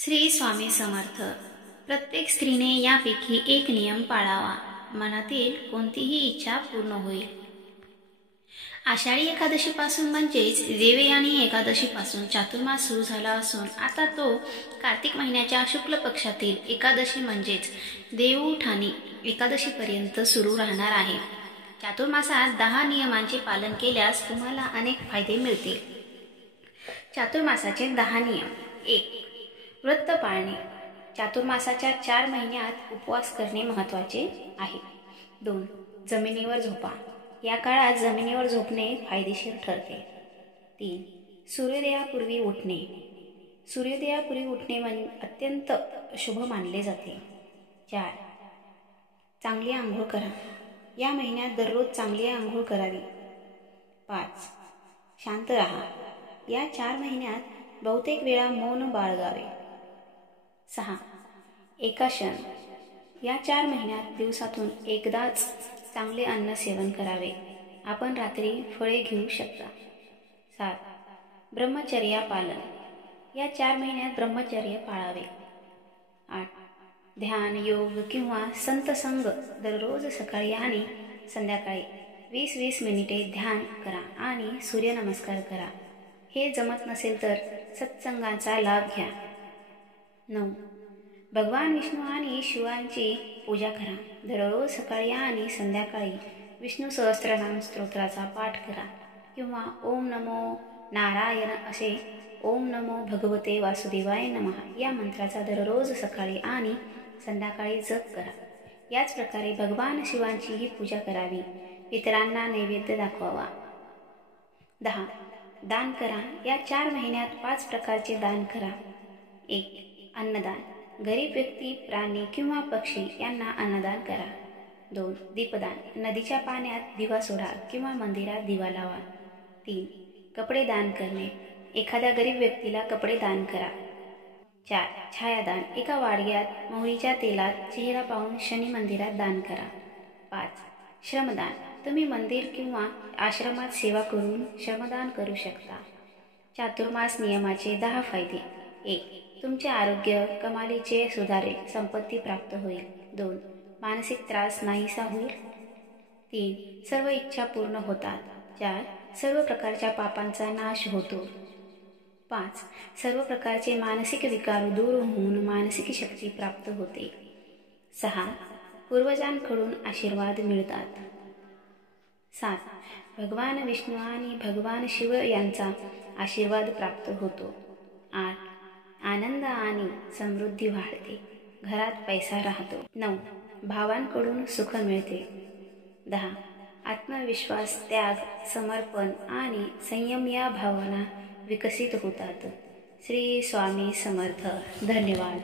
श्री स्वामी समर्थ। प्रत्येक स्त्रीने यापैकी एक नियम पाळावा, मनातील कोणतीही इच्छा पूर्ण होईल। आषाढी एकादशीपासून म्हणजेच देवयानी एकादशीपासून चातुर्मास सुरू झाला असून आता तो कार्तिक महिन्याच्या शुक्ल पक्षातील एकादशी म्हणजेच देवउठाणी एकादशीपर्यंत सुरू राहणार आहे। चातुर्मासात 10 नियमांचे पालन केल्यास तुम्हाला अनेक फायदे मिळतील। चातुर्मासाचे 10 नियम। 1. व्रत पाळणे। चातुर्मासाच्या 4 महिन्यात उपवास करणे महत्त्वाचे आहे। 2. जमिनीवर झोपा। या काळात जमिनीवर झोपणे फायदेशीर ठरते। 3. सूर्योदयापूर्वी उठणे। सूर्योदयापूर्वी उठणे अत्यंत शुभ मानले जाते। 4. चांगली आंघोळ करा। या महिन्यात दररोज चांगली आंघोळ करावी। 5. शांत राहा। या 4 महिन्यात बहुतेक वेळा मौन बाळगावे। 6. एकाशन। या 4 महिन्यात दिवसातून एकदाच चांगले अन्न सेवन करावे। आपण रात्री फळे घेऊ शकता। 7. ब्रह्मचर्या पालन। या 4 महिन्यात ब्रह्मचर्य पाळावे। 8. ध्यान, योग किंवा संत संग। दररोज सकाळी आणि संध्याकाळी 20-20 मिनिटे ध्यान करा आणि सूर्यनमस्कार करा। हे जमत नसेल तर सत्संगाचा लाभ घ्या। 9. भगवान विष्णू आणि शिवांची पूजा करा। दररोज सकाळी आणि संध्याकाळी विष्णू सहस्त्रनाम स्तोत्राचा पाठ करा किंवा ओम नमो नारायण असे ओम नमो भगवते वासुदेवाय नमः या मंत्राचा दररोज सकाळी आणि संध्याकाळी जप करा। याच प्रकारे भगवान शिवांचीही पूजा करावी। इतरांना नैवेद्य दाखवावा। 10. दान करा। या 4 महिन्यात 5 प्रकारचे दान करा। 1. अन्नदान। गरीब व्यक्ती, प्राणी किंवा पक्षी यांना अन्नदान करा। 2. दीपदान। नदीच्या पाण्यात दिवा सोडा किंवा मंदिरात दिवा लावा। 3. कपडे दान करणे। एखाद्या गरीब व्यक्तीला कपडे दान करा। 4. छायादान। एका वाडग्यात मोहरीच्या तेलात चेहरा पाहून शनी मंदिरात दान करा। 5. श्रमदान। तुम्ही मंदिर किंवा आश्रमात सेवा करून श्रमदान करू शकता। चातुर्मास नियमाचे 10 फायदे। 1. तुमचे आरोग्य कमालीचे सुधारेल, संपत्ती प्राप्त होईल। 2. मानसिक त्रास नाहीसा होईल। 3. सर्व इच्छा पूर्ण होतात। 4. सर्व प्रकारच्या पापांचा नाश होतो। 5. सर्व प्रकारचे मानसिक विकार दूर होऊन मानसिक शक्ती प्राप्त होते। 6. पूर्वजांकडून आशीर्वाद मिळतात। 7. भगवान विष्णू आणि भगवान शिव यांचा आशीर्वाद प्राप्त होतो। 8. आनंद आणि समृद्धी वाढते, घरात पैसा राहतो। 9. भावांकडून सुख मिळते। 10. आत्मविश्वास, त्याग, समर्पण आणि संयम या भावना विकसित होतात। श्री स्वामी समर्थ। धन्यवाद।